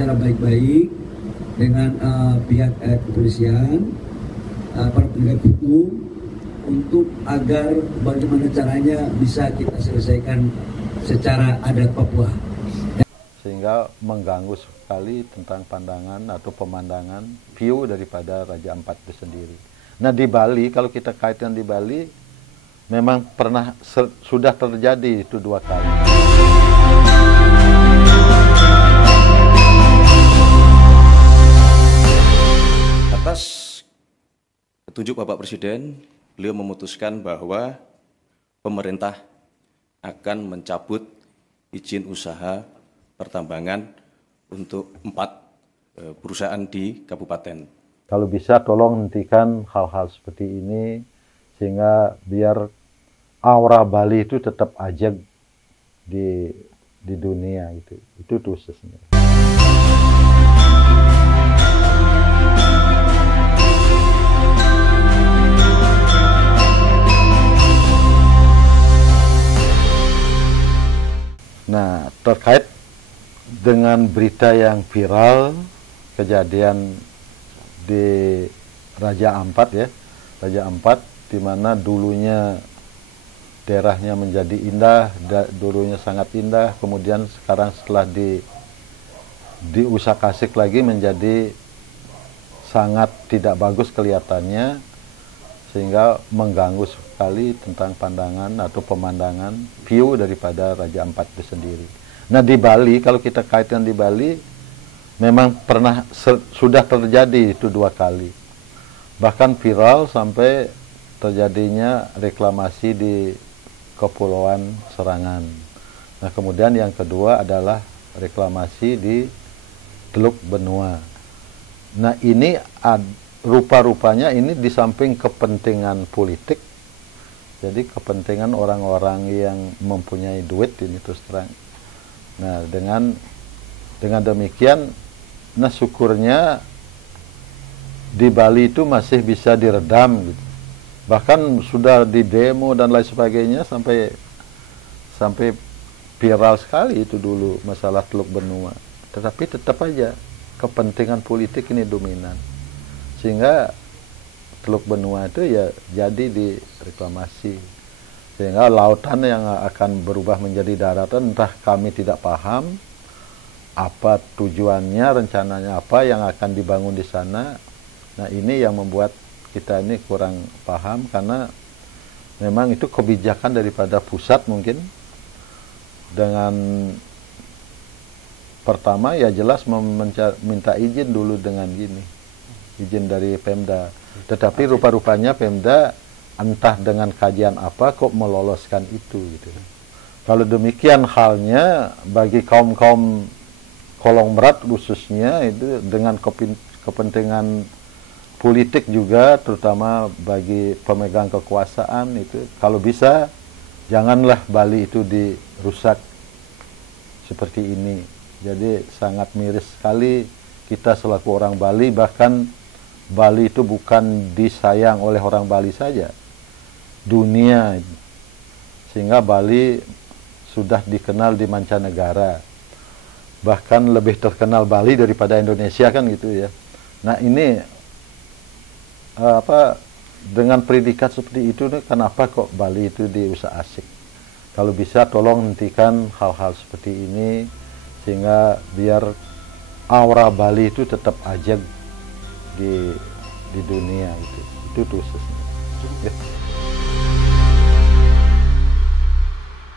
secara baik-baik dengan pihak kepolisian, para penegak hukum, untuk agar bagaimana caranya bisa kita selesaikan secara adat Papua. Sehingga mengganggu sekali tentang pandangan atau pemandangan view daripada Raja Ampat itu sendiri. Nah di Bali, kalau kita kaitkan di Bali, memang pernah sudah terjadi itu 2 kali. Atas petunjuk Bapak Presiden, beliau memutuskan bahwa pemerintah akan mencabut izin usaha pertambangan untuk 4 perusahaan di kabupaten. Kalau bisa tolong hentikan hal-hal seperti ini sehingga biar aura Bali itu tetap ajeg di dunia itu. Itu khususnya. Nah, terkait dengan berita yang viral kejadian di Raja Ampat ya, Raja Ampat di mana dulunya daerahnya menjadi indah, dulunya sangat indah, kemudian sekarang setelah diusak-asik lagi menjadi sangat tidak bagus kelihatannya, sehingga mengganggu sekali tentang pandangan atau pemandangan view daripada Raja Ampat itu sendiri. Nah di Bali, kalau kita kaitkan di Bali, memang pernah sudah terjadi itu 2 kali. Bahkan viral sampai terjadinya reklamasi di Kepulauan Serangan. Nah kemudian yang kedua adalah reklamasi di Teluk Benua. Nah ini rupa-rupanya ini di samping kepentingan politik, jadi kepentingan orang-orang yang mempunyai duit ini terus terang. Nah dengan demikian, nah syukurnya di Bali itu masih bisa diredam gitu. Bahkan sudah di demo dan lain sebagainya sampai viral sekali itu dulu masalah Teluk Benua. Tetapi tetap aja kepentingan politik ini dominan. Sehingga Teluk Benua itu ya jadi direklamasi. Sehingga lautan yang akan berubah menjadi daratan, entah kami tidak paham apa tujuannya, rencananya apa yang akan dibangun di sana. Nah ini yang membuat kita ini kurang paham, karena memang itu kebijakan daripada pusat mungkin. Dengan pertama ya jelas minta izin dulu dengan gini, izin dari Pemda. Tetapi rupa-rupanya Pemda entah dengan kajian apa kok meloloskan itu gitu. Kalau demikian halnya bagi kaum-kaum Kolongmerat khususnya, itu dengan kepentingan politik juga, terutama bagi pemegang kekuasaan itu, kalau bisa janganlah Bali itu dirusak seperti ini. Jadi sangat miris sekali kita selaku orang Bali, bahkan Bali itu bukan disayang oleh orang Bali saja, dunia. Sehingga Bali sudah dikenal di mancanegara. Bahkan lebih terkenal Bali daripada Indonesia kan gitu ya. Nah ini dengan predikat seperti itu, kenapa kok Bali itu diusak-asik? Kalau bisa tolong hentikan hal-hal seperti ini sehingga biar aura Bali itu tetap ajeg di dunia itu khususnya.